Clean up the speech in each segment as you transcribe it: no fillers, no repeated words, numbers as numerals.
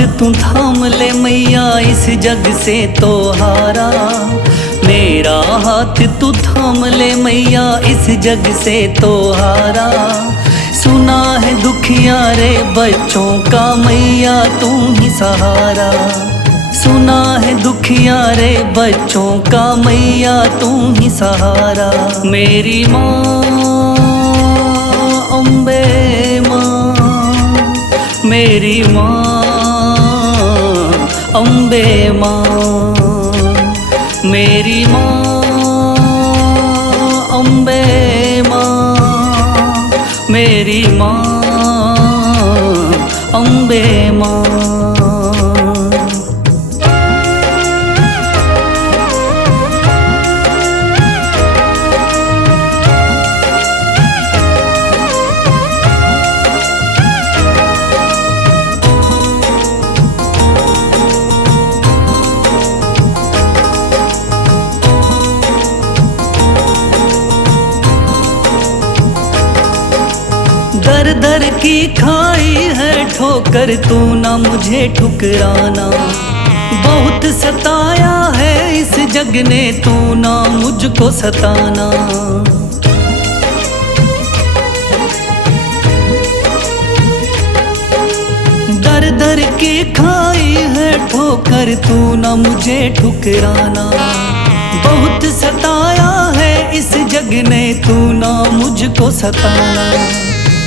हाथ तू थाम ले मैया इस जग से तो हारा। मेरा हाथ तू थाम ले मैया इस जग से तो हारा। सुना है दुखिया रे बच्चों का मैया तू ही सहारा। सुना है दुखिया रे बच्चों का मैया तू ही सहारा। मेरी माँ अम्बे माँ, मेरी माँ अम्बे माँ, मेरी माँ अम्बे माँ, मेरी माँ अम्बे माँ। दर दर की खाई है ठोकर तू ना मुझे ठुकराना। बहुत सताया है इस जग ने तू ना मुझको सताना। दर दर की खाई है ठोकर तू ना मुझे ठुकराना। बहुत सताया है इस जग ने तू ना मुझको सताना।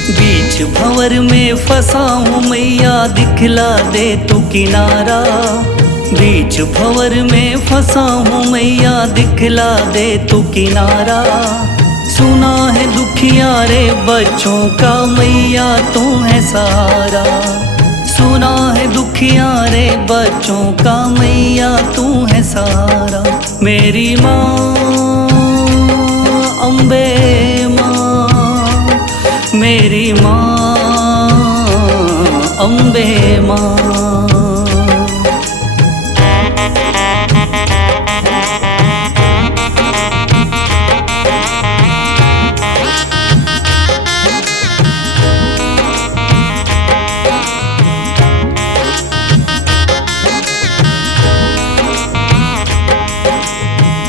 बीच भंवर में फंसा हूँ मैया दिखला दे तू किनारा। बीच भंवर में फंसा हूँ मैया दिखला दे तू किनारा। सुना है दुखिया रे बच्चों का मैया तू है सहारा। सुना है दुखिया रे बच्चों का मैया तू है सहारा। मेरी माँ अम्बे माँ, मेरी माँ अम्बे माँ।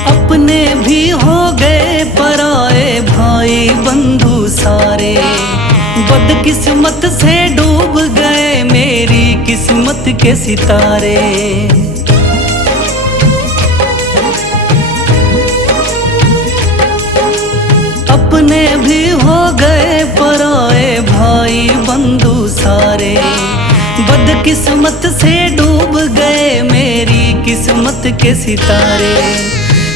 अपने भी हो गए पराए भाई बंधु सारे। बदकिस्मत से डूब गए मेरी किस्मत के सितारे। अपने भी हो गए पराए भाई बंधु सारे। बदकिस्मत से डूब गए मेरी किस्मत के सितारे।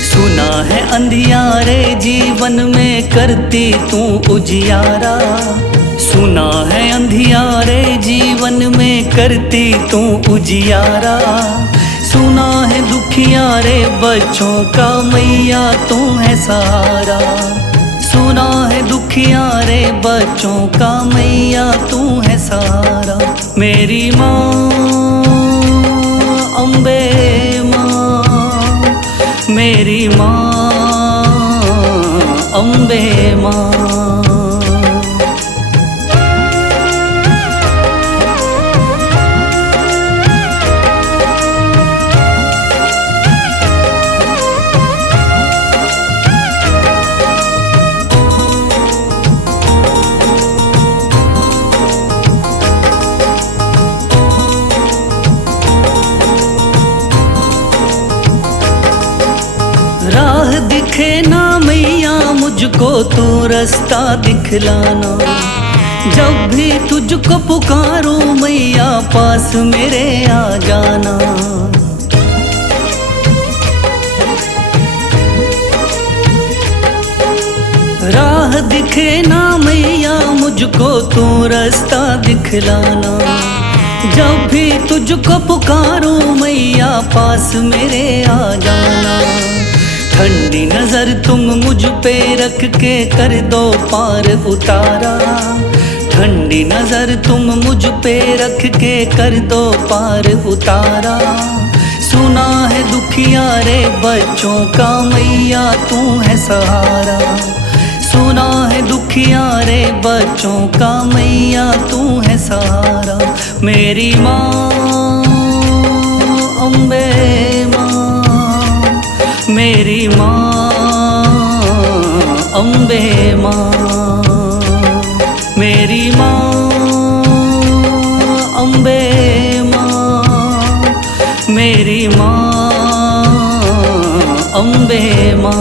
सुना है अंधियारे जीवन में करती तू उजियारा। सुना है अंधियारे जीवन में करती तू उजियारा। सुना है दुखिया रे बच्चों का मैया तू है सहारा। सुना है दुखिया रे बच्चों का मैया तू है सहारा। मेरी माँ अम्बे माँ, मेरी माँ अम्बे माँ। राह दिखे ना मैया मुझको तू रास्ता दिखलाना। जब भी तुझको पुकारूं मैया पास मेरे आ जाना। राह दिखे ना मैया मुझको तू रास्ता दिखलाना। जब भी तुझको पुकारूं मैया पास मेरे आ जाना। ठंडी नजर तुम मुझ पे रख के कर दो पार उतारा। ठंडी नजर तुम मुझ पे रख के कर दो पार उतारा। सुना है दुखिया रे बच्चों का मैया तू है सहारा। सुना है दुखिया रे बच्चों का मैया तू है सहारा। मेरी माँ अम्बे माँ मेरी माँ, अम्बे माँ मेरी माँ, अम्बे माँ मेरी माँ, अम्बे माँ।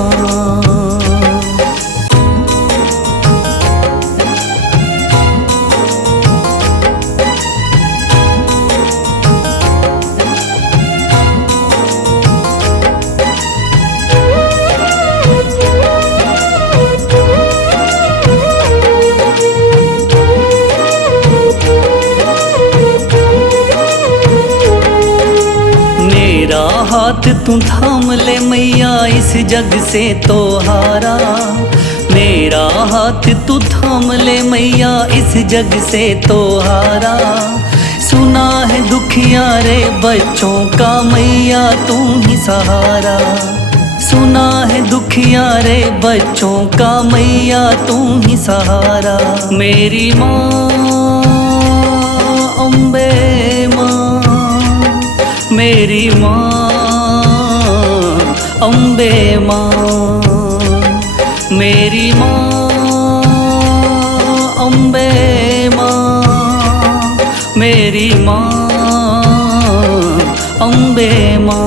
मेरा हाथ तू थाम ले मैया, इस जग से तो हारा। मेरा हाथ तू थाम ले मैया, इस जग से तो हारा। सुना है दुखियारे बच्चों का मैया तू ही सहारा। सुना है दुखियारे बच्चों का मैया तू ही सहारा। मेरी माँ अम्बे माँ, मेरी माँ अम्बे माँ, मेरी माँ अम्बे माँ, मेरी माँ अम्बे माँ।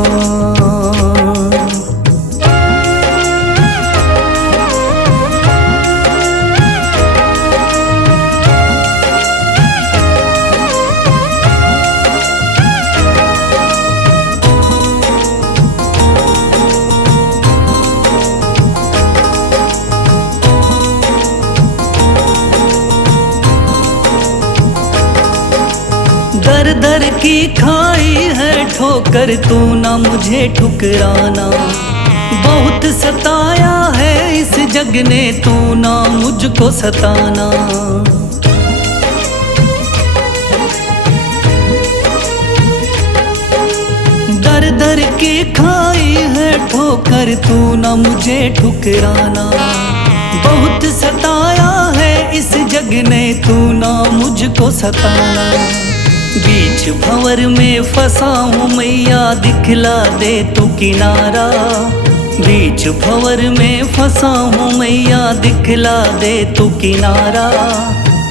दर दर की खाई है ठोकर, तू ना मुझे ठुकराना। बहुत सताया है इस जग ने, तू ना मुझको सताना। दर दर की खाई है ठोकर, तू ना मुझे ठुकराना। बहुत सताया है इस जग ने, तू ना मुझको सताना। बीच भंवर में फंसा हूँ मैया, दिखला दे तू किनारा। बीच भंवर में फंसा हूँ मैया, दिखला दे तू किनारा।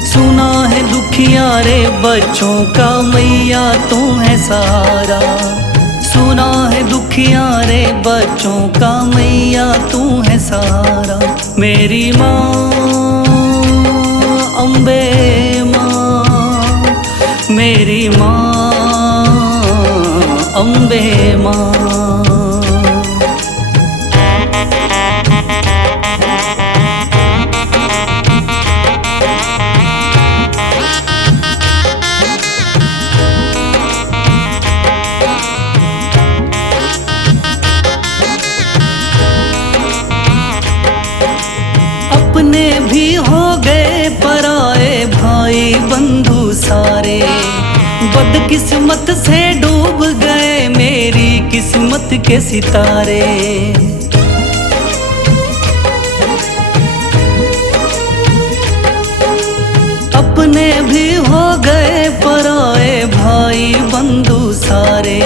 सुना है दुखियारे बच्चों का मैया तू है सहारा। सुना है दुखियारे बच्चों का मैया तू है सहारा। मेरी माँ अम्बे माँ, मेरी माँ अम्बे माँ। अपने भी हो गए पराए भाई बंधु सारे। बदकिस्मत से डूब गए मेरी किस्मत के सितारे। अपने भी हो गए पराए भाई बंधु सारे।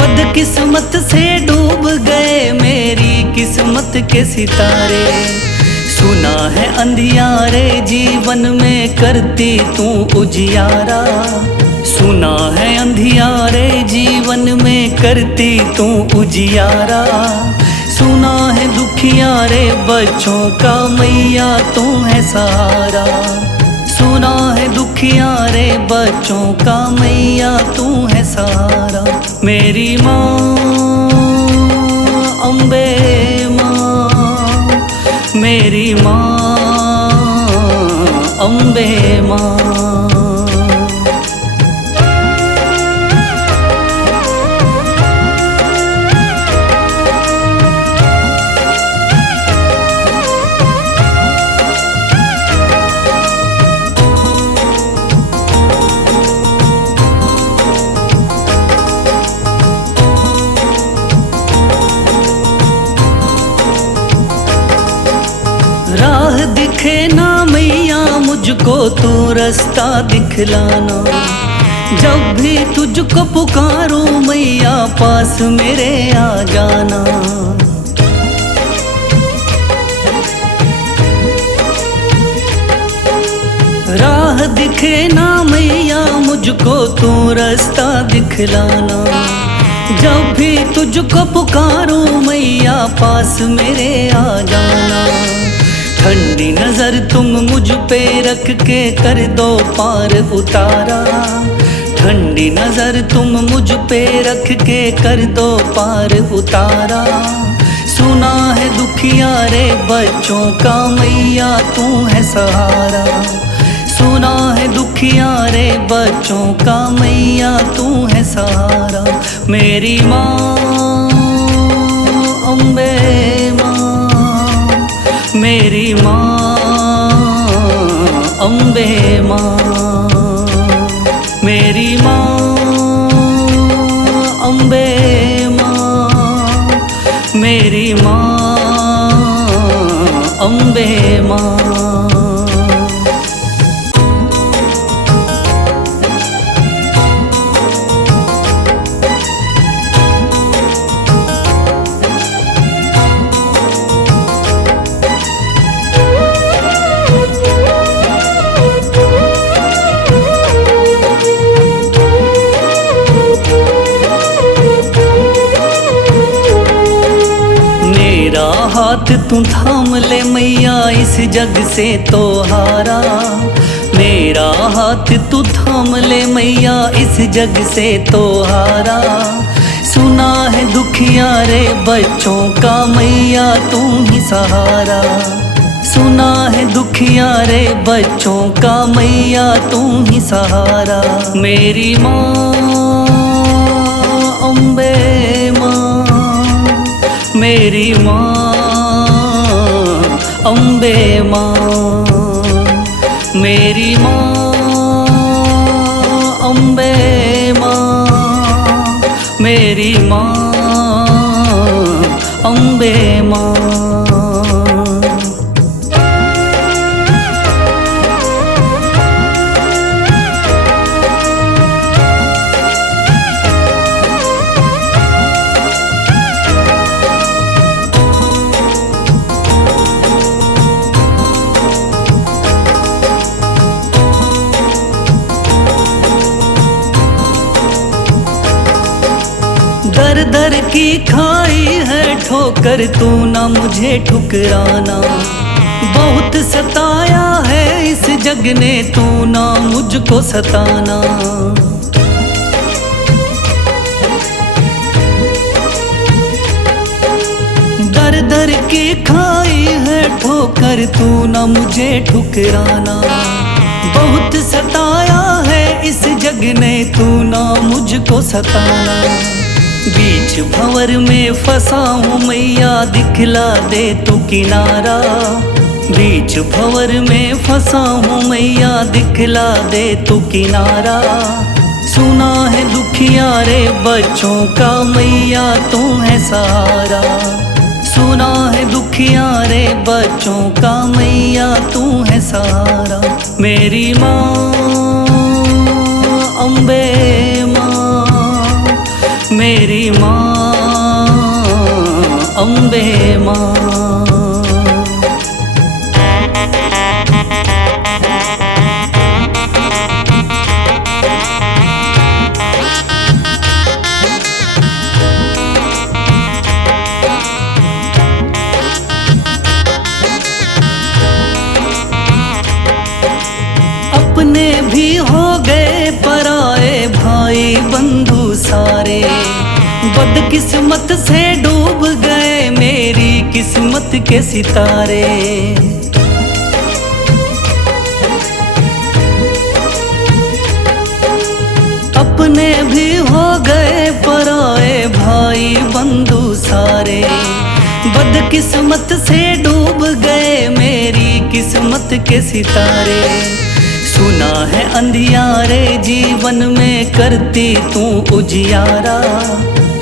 बदकिस्मत से डूब गए मेरी किस्मत के सितारे। सुना है अंधियारे जीवन में करती तू उजियारा। सुना है अंधियारे जीवन में करती तू उजियारा। सुना है दुखियारे बच्चों का मैया तू है सहारा। सुना है दुखियारे बच्चों का मैया तू है सहारा। मेरी माँ अम्बे माँ, मेरी माँ अम्बे माँ। राह दिखे ना मैया मुझको तू रास्ता दिखलाना। जब भी तुझको पुकारूं मैया पास मेरे आ जाना। राह दिखे ना मैया मुझको तू रास्ता दिखलाना। जब भी तुझको पुकारूं मैया पास मेरे आ जाना। ठंडी नजर तुम मुझ पे रख के कर दो पार उतारा। ठंडी नजर तुम मुझ पे रख के कर दो पार उतारा। सुना है दुखिया रे बच्चों का मैया तू है सहारा। सुना है दुखिया रे बच्चों का मैया तू है सहारा। मेरी माँ अम्बे माँ, मेरी माँ अम्बे माँ, मेरी माँ अम्बे माँ, मेरी माँ अम्बे माँ। हाथ तू थाम ले मैया इस जग से तो हारा। मेरा हाथ तू थाम ले मैया इस जग से तो हारा। सुना है दुखिया रे बच्चों का मैया तू ही सहारा। सुना है दुखिया रे बच्चों का मैया तू ही सहारा। मेरी माँ अम्बे माँ, मेरी माँ अम्बे माँ, मेरी माँ अम्बे माँ, मेरी माँ अम्बे माँ। दर दर की खाई है ठोकर तू ना मुझे ठुकराना। बहुत सताया है इस जग ने तू ना मुझको सताना। दर दर की खाई है ठोकर तू ना मुझे ठुकराना। बहुत सताया है इस जग ने तू ना मुझको सताना। बीच भंवर में फंसा हूँ मैया दिखला दे तू किनारा। बीच भंवर में फंसा हूँ मैया दिखला दे तू किनारा। सुना है दुखिया रे बच्चों का मैया तू है सहारा। सुना है दुखिया रे बच्चों का मैया तू है सहारा। मेरी माँ अम्बे माँ, मेरी माँ अम्बे माँ। अपने भी हो गए पराए भाई बंधु सारे। बदकिस्मत से डूब गए मेरी किस्मत के सितारे। अपने भी हो गए पराए भाई बंधु सारे। बदकिस्मत से डूब गए मेरी किस्मत के सितारे। सुना है अंधियारे जीवन में करती तू उजियारा।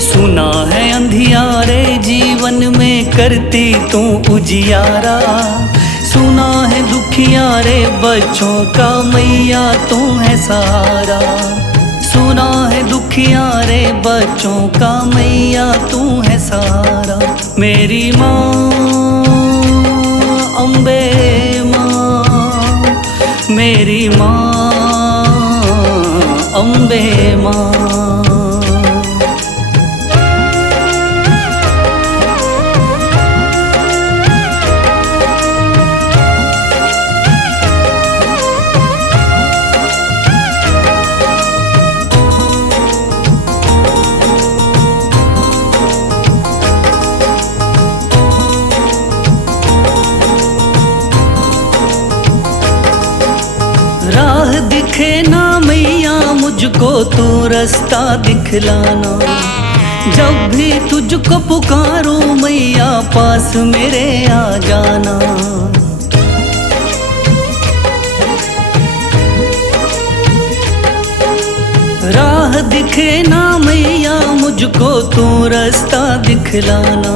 सुना है अंधियारे जीवन में करती तू उजियारा। सुना है दुखिया रे बच्चों का मैया तू है सहारा। सुना है दुखियारे बच्चों का मैया तू है सहारा। मेरी माँ अम्बे माँ, मेरी माँ अम्बे माँ। राह दिखे ना मैया मुझको तू रास्ता दिखलाना। जब भी तुझको पुकारूं मैया पास मेरे आ जाना। राह दिखे ना मैया मुझको तू रास्ता दिखलाना।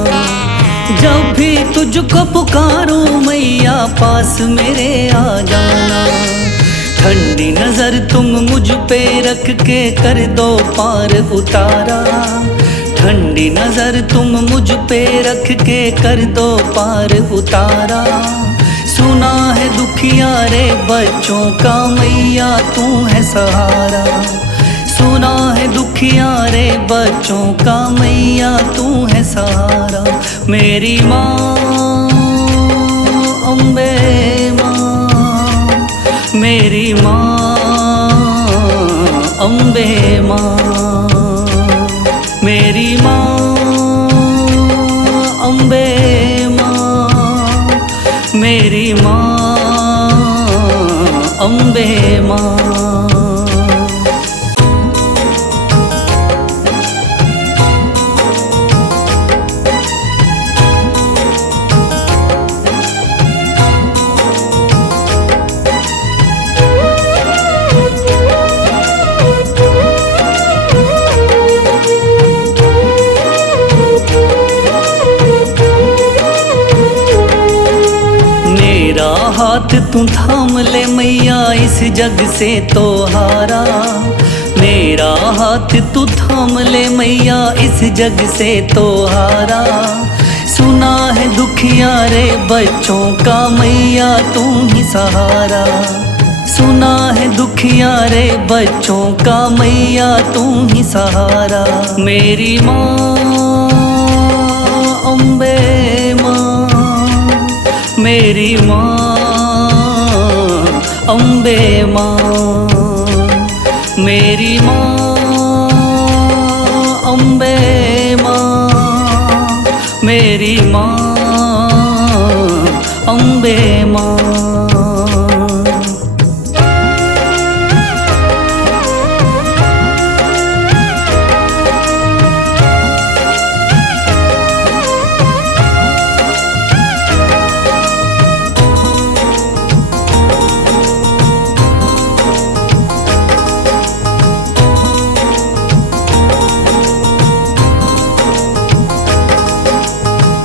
जब भी तुझको पुकारूं मैया पास मेरे आ जाना। ठंडी नजर तुम मुझ पे रख के कर दो पार उतारा। ठंडी नजर तुम मुझ पे रख के कर दो पार उतारा। सुना है दुखियारे बच्चों का मैया तू है सहारा। सुना है दुखियारे बच्चों का मैया तू है सहारा। मेरी माँ अम्बे माँ, मेरी माँ अम्बे माँ। मेरी माँ अम्बे माँ, मेरी माँ अम्बे माँ। हाथ तू थाम ले मैया इस जग से तो हारा। मेरा हाथ तू थाम ले मैया इस जग से तो हारा। सुना है दुखियारे बच्चों का मैया तू ही सहारा। सुना है दुखियारे बच्चों का मैया तू ही सहारा। मेरी माँ अम्बे माँ, मेरी माँ अम्बे माँ। मेरी माँ अम्बे माँ, मेरी माँ अम्बे माँ।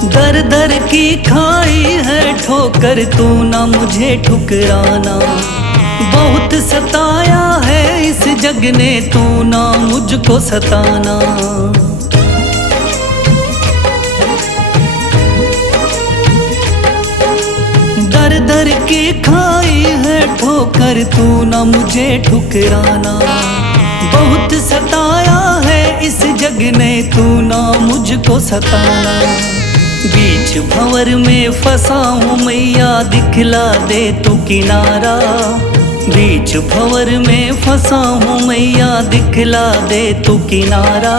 दर दर की खाई है ठोकर तू ना मुझे ठुकराना। बहुत सताया है इस जग ने तू ना मुझको सताना। दर दर की खाई है ठोकर तू ना मुझे ठुकराना। बहुत सताया है इस जग ने तू ना मुझको सताना। बीच भंवर में फंसा हूँ मैया दिखला दे तू किनारा। बीच भंवर में फंसा हूँ मैया दिखला दे तू किनारा।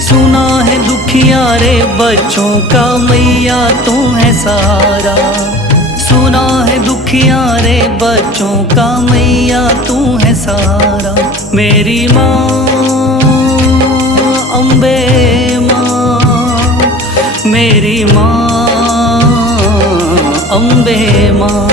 सुना है दुखियारे बच्चों का मैया तू है सहारा। सुना है दुखियारे बच्चों का मैया तू है सहारा। मेरी माँ अम्बे माँ, मेरी माँ अम्बे माँ।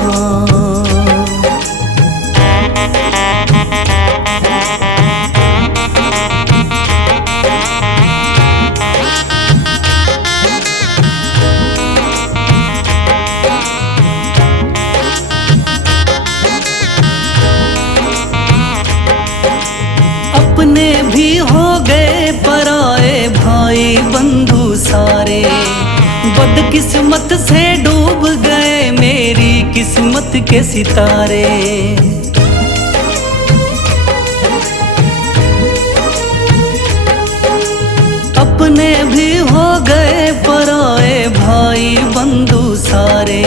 अपने बदकिस्मत से डूब गए मेरी किस्मत के सितारे। अपने भी हो गए पराए भाई बंधु सारे।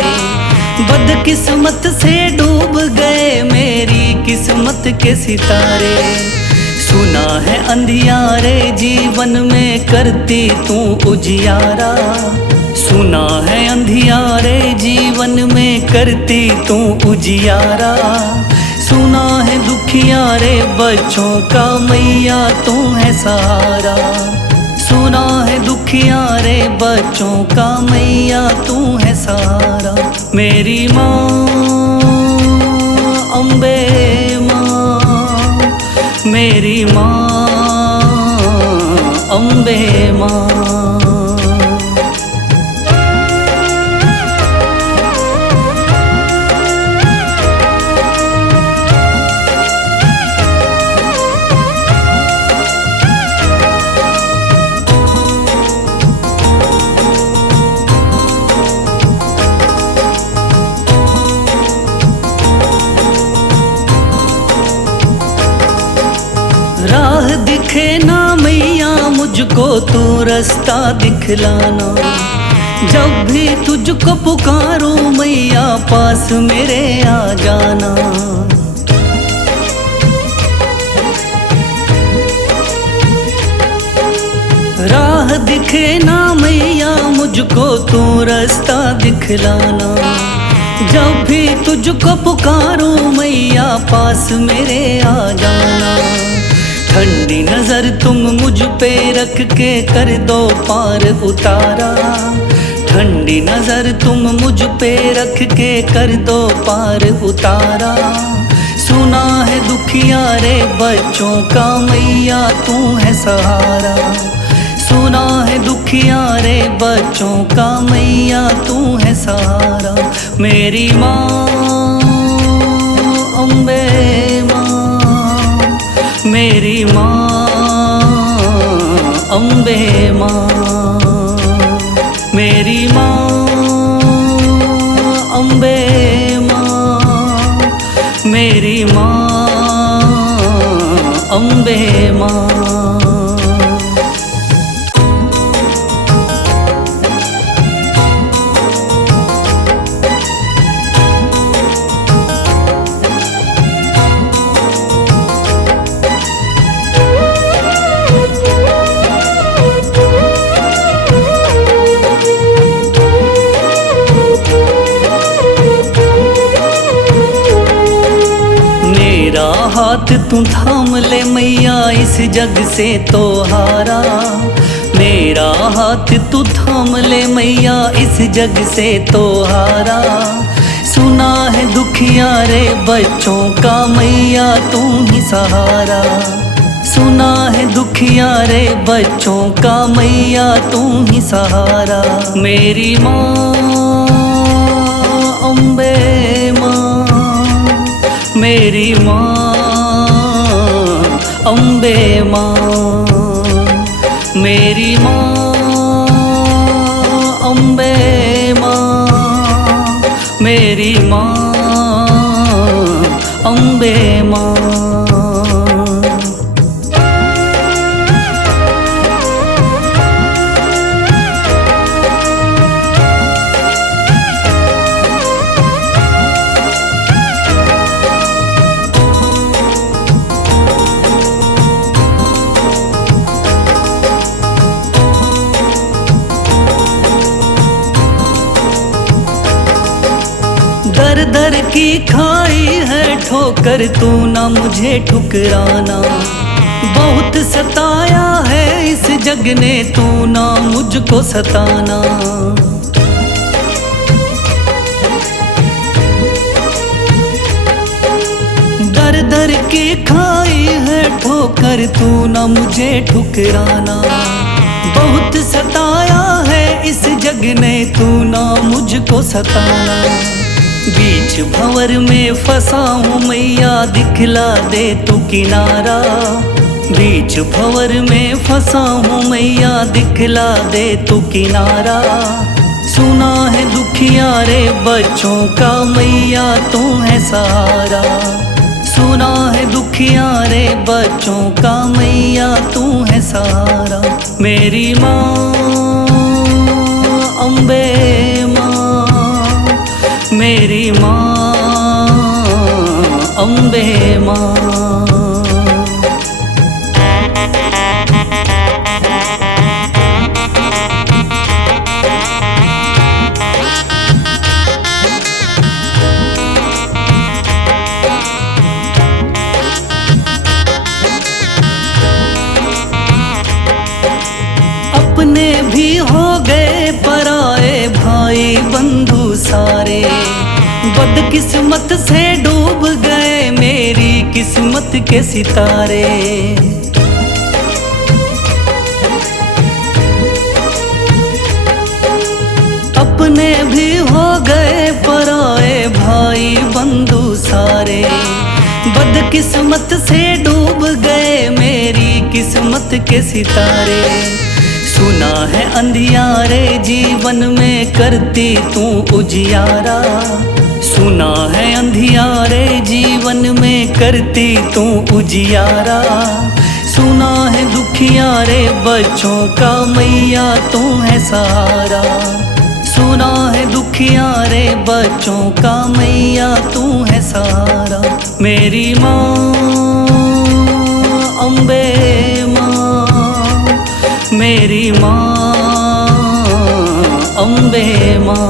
बदकिस्मत से डूब गए मेरी किस्मत के सितारे। सुना है अंधियारे जीवन में करती तू उजियारा। सुना है अंधियारे जीवन में करती तू उजियारा। सुना है दुखियारे बच्चों का मैया तू है सहारा। सुना है दुखियारे बच्चों का मैया तू है सहारा। मेरी माँ अम्बे माँ, मेरी माँ अम्बे माँ। राह दिखे ना मैया मुझको तू रास्ता दिखलाना। जब भी तुझको पुकारूं मैया पास मेरे आ जाना। राह दिखे ना मैया मुझको तू रास्ता दिखलाना। जब भी तुझको पुकारूं मैया पास मेरे आ जाना। ठंडी नजर तुम मुझ पे रख के कर दो पार उतारा। ठंडी नजर तुम मुझ पे रख के कर दो पार उतारा। सुना है दुखियारे बच्चों का मैया तू है सहारा। सुना है दुखियारे बच्चों का मैया तू है सहारा। मेरी माँ अम्बे माँ, मेरी माँ अम्बे माँ। मेरी माँ अम्बे माँ, मेरी माँ अम्बे माँ। हाथ तू थाम ले मैया इस जग से तो हारा। मेरा हाथ तू थाम ले मैया इस जग से तो हारा। सुना है दुखियारे बच्चों का मैया तू ही सहारा। सुना है दुखियारे बच्चों का मैया तू ही सहारा। मेरी माँ अम्बे माँ, मेरी माँ अम्बे माँ। मेरी माँ अम्बे माँ, मेरी माँ अम्बे माँ। दर दर की खाई है ठोकर तू ना मुझे ठुकराना। बहुत सताया है इस जग ने तू ना मुझको सताना। दर दर की खाई है ठोकर तू ना मुझे ठुकराना। बहुत सताया है इस जग ने तू ना मुझको सताना। बीच भंवर में फंसा हूँ मैया दिखला दे तू किनारा। बीच भंवर में फंसा हूँ मैया दिखला दे तू किनारा। सुना है दुखियारे बच्चों का मैया तू है सहारा। सुना है दुखियारे बच्चों का मैया तू है सहारा। मेरी माँ अम्बे माँ, मेरी माँ अम्बे माँ। अपने भी हो गए पराए भाई बंधु सारे, बदकिस्मत से डूब गए मेरी किस्मत के सितारे। अपने भी हो गए पराए भाई बंधु सारे, बदकिस्मत से डूब गए मेरी किस्मत के सितारे। सुना है अंधियारे जीवन में करती तू उजियारा। सुना है अंधियारे जीवन में करती तू उजियारा। सुना है दुखियारे बच्चों का मैया तू है सहारा। सुना है दुखियारे बच्चों का मैया तू है सहारा। मेरी माँ अम्बे माँ, मेरी माँ अम्बे माँ।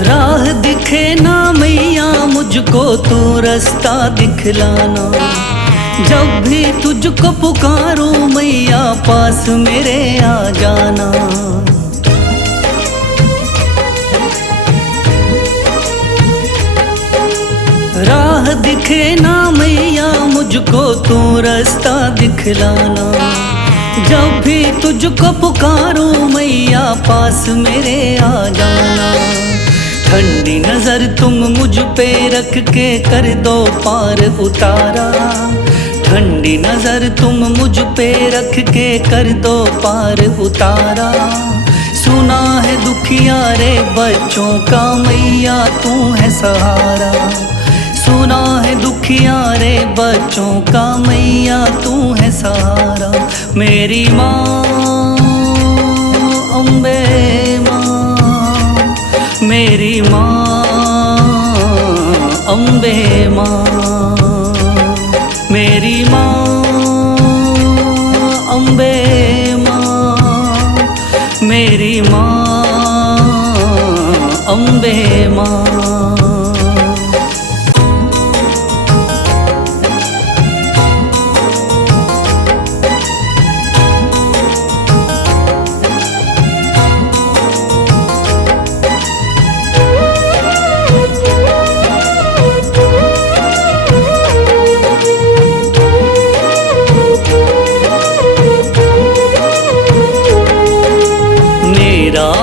राह दिखे ना मैया मुझको तू रास्ता दिखलाना। जब भी तुझको पुकारूं मैया पास मेरे आ जाना। राह दिखे ना मैया मुझको तू रास्ता दिखलाना। जब भी तुझको पुकारूं मैया पास मेरे आ जाना। ठंडी नजर तुम मुझ पे रख के कर दो पार उतारा। ठंडी नजर तुम मुझ पे रख के कर दो पार उतारा। सुना है दुखियारे बच्चों का मैया तू है सहारा। सुना है दुखियारे बच्चों का मैया तू है सहारा। मेरी माँ अम्बे माँ, मेरी माँ अम्बे माँ। मेरी माँ अम्बे माँ, मेरी माँ अम्बे माँ।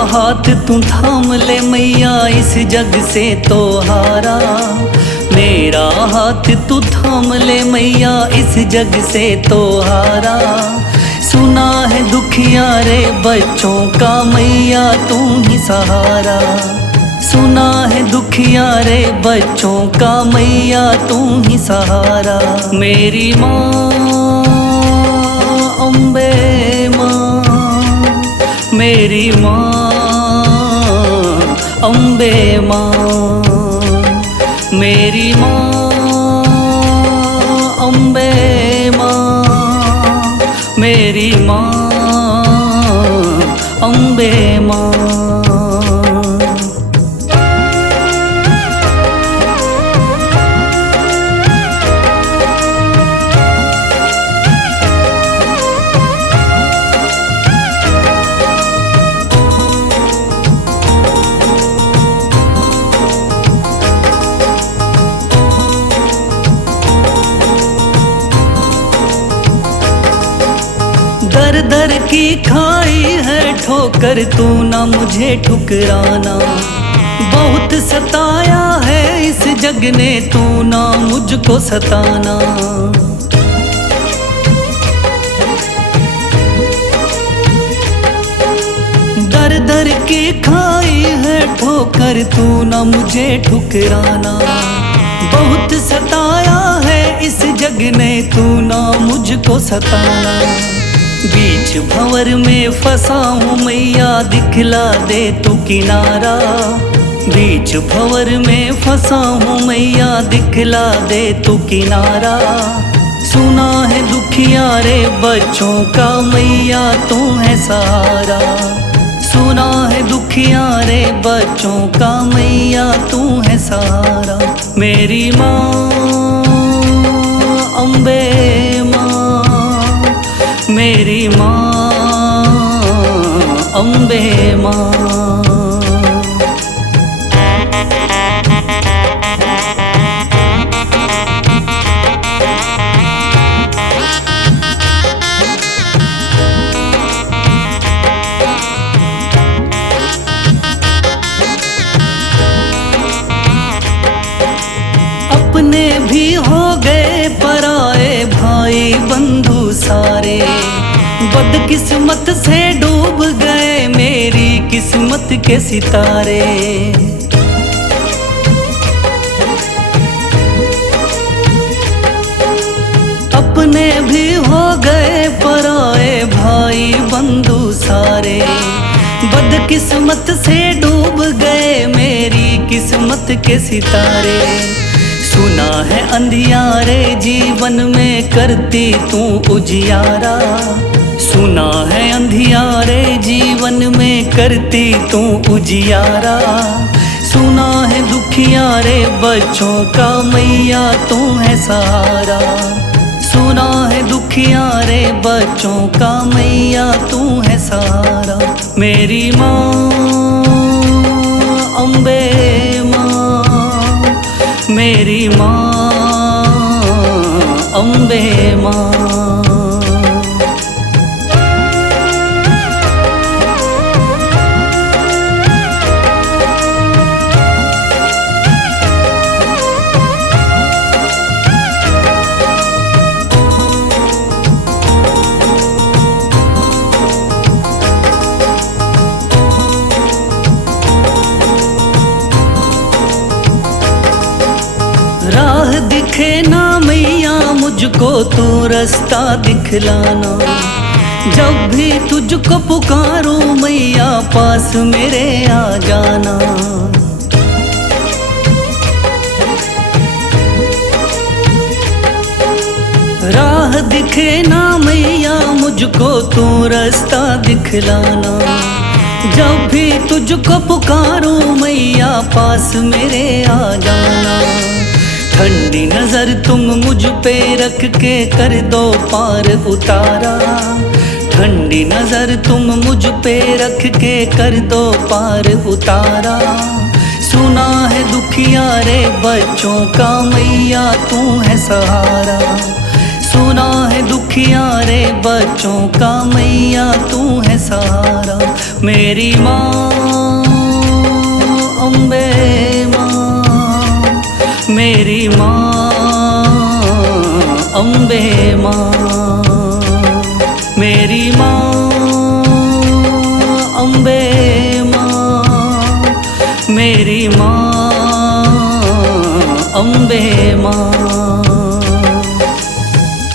हाथ तू थाम ले मैया इस जग से तो हारा। मेरा हाथ तू थाम ले मैया इस जग से तो हारा। सुना है दुखियारे बच्चों का मैया तू ही सहारा। सुना है दुखियारे बच्चों का मैया तू ही सहारा। मेरी माँ अम्बे माँ, मेरी माँ अम्बे माँ। मेरी माँ अम्बे माँ, मेरी माँ अम्बे माँ। दर की खाई है ठोकर, तू ना मुझे ठुकराना। बहुत सताया है इस जग ने, तू ना मुझको सताना। दर दर की खाई है ठोकर, तू ना मुझे ठुकराना। बहुत सताया है इस जग ने, तू ना मुझको सताना। बीच भंवर में फंसा हूँ मैया, दिखला दे तू किनारा। बीच भंवर में फंसा हूँ मैया, दिखला दे तू किनारा। सुना है दुखिया रे बच्चों का, मैया तू है सहारा। सुना है दुखिया रे बच्चों का, मैया तू है सहारा। मेरी माँ अम्बे माँ, मेरी माँ अम्बे माँ। अपने भी हो गए पराए भाई बंधु सारे, बदकिस्मत से डूब गए मेरी किस्मत के सितारे। अपने भी हो गए पराए भाई बंधु सारे, बदकिस्मत से डूब गए मेरी किस्मत के सितारे। सुना है अंधियारे जीवन में करती तू उजियारा। सुना है अंधियारे जीवन में करती तू उजियारा। सुना है दुखियारे बच्चों का, मैया तू है सहारा। सुना है दुखियारे बच्चों का, मैया तू है सहारा। मेरी माँ अम्बे माँ, मेरी माँ अम्बे माँ। राह दिखे ना मैया मुझको, तू रास्ता दिखलाना। जब भी तुझको पुकारूं मैया, पास मेरे आ जाना। राह दिखे ना मैया मुझको, तू रास्ता दिखलाना। जब भी तुझको पुकारूं मैया, पास मेरे आ जाना। ठंडी नजर तुम मुझ पे रख के कर दो पार उतारा। ठंडी नजर तुम मुझ पे रख के कर दो पार उतारा। सुना है दुखिया रे बच्चों का, मैया तू है सहारा। सुना है दुखिया रे बच्चों का, मैया तू है सहारा। मेरी माँ अम्बे माँ, मेरी माँ अम्बे माँ। मेरी माँ अम्बे माँ, मेरी माँ अम्बे माँ।